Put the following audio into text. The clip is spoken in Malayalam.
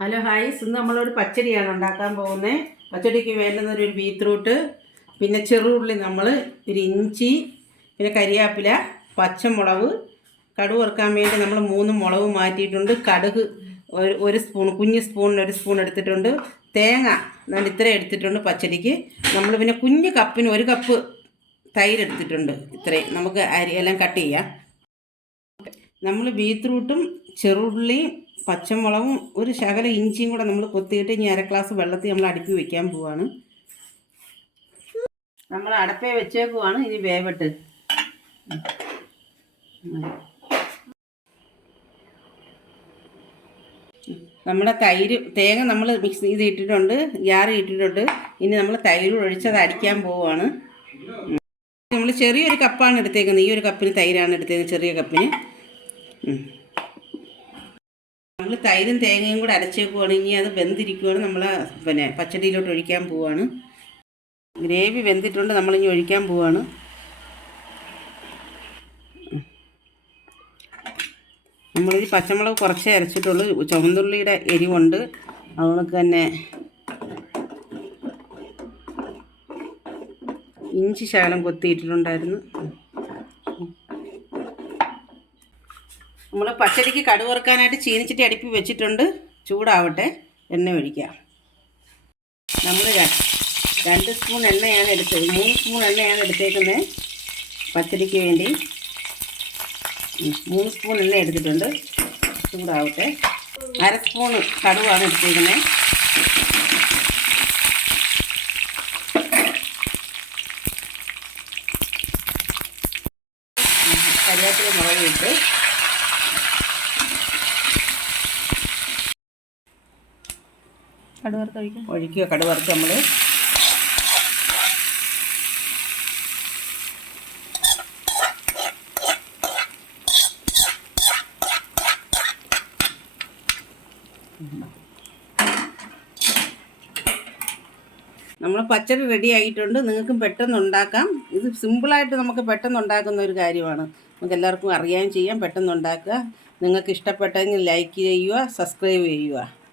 ഹലോ ഹായ് ഇന്ന് നമ്മളൊരു പച്ചടിയാണ് ഉണ്ടാക്കാൻ പോകുന്നത് പച്ചടിക്ക് വേണ്ടുന്ന ഒരു ബീറ്റ്റൂട്ട് പിന്നെ ചെറുള്ളി നമ്മൾ ഒരു ഇഞ്ചി പിന്നെ കരിയാപ്പില പച്ചമുളക്. കടുക് വറുക്കാൻ വേണ്ടി നമ്മൾ മൂന്ന് മുളക് മാറ്റിയിട്ടുണ്ട്. കടുക് ഒരു ഒരു സ്പൂൺ കുഞ്ഞ് സ്പൂണിന് ഒരു സ്പൂൺ എടുത്തിട്ടുണ്ട്. തേങ്ങ നമ്മൾ ഇത്ര എടുത്തിട്ടുണ്ട് പച്ചടിക്ക്. നമ്മൾ പിന്നെ കുഞ്ഞ് കപ്പിന് ഒരു കപ്പ് തൈര് എടുത്തിട്ടുണ്ട് ഇത്രയും നമുക്ക് അരി എല്ലാം കട്ട് ചെയ്യാം. നമ്മൾ ബീറ്റ്റൂട്ടും ചെറുള്ളിയും പച്ചമുളകും ഒരു ശകല ഇഞ്ചിയും കൂടെ നമ്മൾ കൊത്തിയിട്ട് ഇനി അര ഗ്ലാസ് വെള്ളത്തിൽ നമ്മൾ അടുപ്പി വെക്കാൻ പോവാണ്. നമ്മൾ അടപ്പേ വെച്ചേക്കുവാണ് ഇനി വേവട്ട്. നമ്മുടെ തൈര് തേങ്ങ നമ്മൾ മിക്സ് ചെയ്ത് ഇട്ടിട്ടുണ്ട് ഗ്യാറ് ഇട്ടിട്ടുണ്ട്. ഇനി നമ്മൾ തൈര് ഒഴിച്ചത് അടിക്കാൻ പോവുകയാണ് നമ്മൾ ചെറിയൊരു കപ്പാണ് എടുത്തേക്കുന്നത്. ഈ ഒരു കപ്പിന് തൈരാണ് എടുത്തേക്കുന്നത് ചെറിയ കപ്പിന്. നമ്മൾ തൈരും തേങ്ങയും കൂടെ അരച്ചേക്കുവാണെങ്കിൽ അത് വെന്തിരിക്കുവാണ്. നമ്മൾ പിന്നെ പച്ചടിയിലോട്ട് ഒഴിക്കാൻ പോവാണ്. ഗ്രേവി വെന്തിട്ടുണ്ട്. നമ്മളിനി ഒഴിക്കാൻ പോവാണ്. നമ്മളിത് പച്ചമുളക് കുറച്ചേ അരച്ചിട്ടുള്ളൂ. ചുവന്നുള്ളിയുടെ എരിവുണ്ട്. അതുകൊണ്ട് തന്നെ ഇഞ്ചി ശകലം കൊത്തിയിട്ടിട്ടുണ്ടായിരുന്നു നമ്മൾ പച്ചടിക്ക് കടുക് വറുക്കാനായിട്ട് ചീനിച്ചട്ടി അടുപ്പി വെച്ചിട്ടുണ്ട്. ചൂടാവട്ടെ. എണ്ണ ഒഴിക്കാം. നമ്മൾ രണ്ട് സ്പൂൺ എണ്ണയാണ് എടുത്തത്. മൂന്ന് സ്പൂൺ എണ്ണയാണ് എടുത്തേക്കുന്നത് പച്ചടിക്ക് വേണ്ടി. മൂന്ന് സ്പൂൺ എണ്ണ എടുത്തിട്ടുണ്ട്. ചൂടാവട്ടെ. അര സ്പൂൺ കടുവാണ് എടുത്തേക്കുന്നത്. കരിയാപ്പില മുളക് ഇട്ട് കടുവർ ഒഴിക്കാം. ഒഴിക്കുക. കടുവറുത്ത് നമ്മൾ നമ്മൾ പച്ചടി റെഡി ആയിട്ടുണ്ട്. നിങ്ങൾക്കും പെട്ടെന്ന് ഉണ്ടാക്കാം. ഇത് സിമ്പിളായിട്ട് നമുക്ക് പെട്ടെന്ന് ഉണ്ടാക്കുന്ന ഒരു കാര്യമാണ്. നമുക്ക് എല്ലാവർക്കും അറിയാൻ ചെയ്യാം. പെട്ടെന്ന് ഉണ്ടാക്കുക. നിങ്ങൾക്ക് ഇഷ്ടപ്പെട്ടെങ്കിൽ ലൈക്ക് ചെയ്യുക സബ്സ്ക്രൈബ് ചെയ്യുക.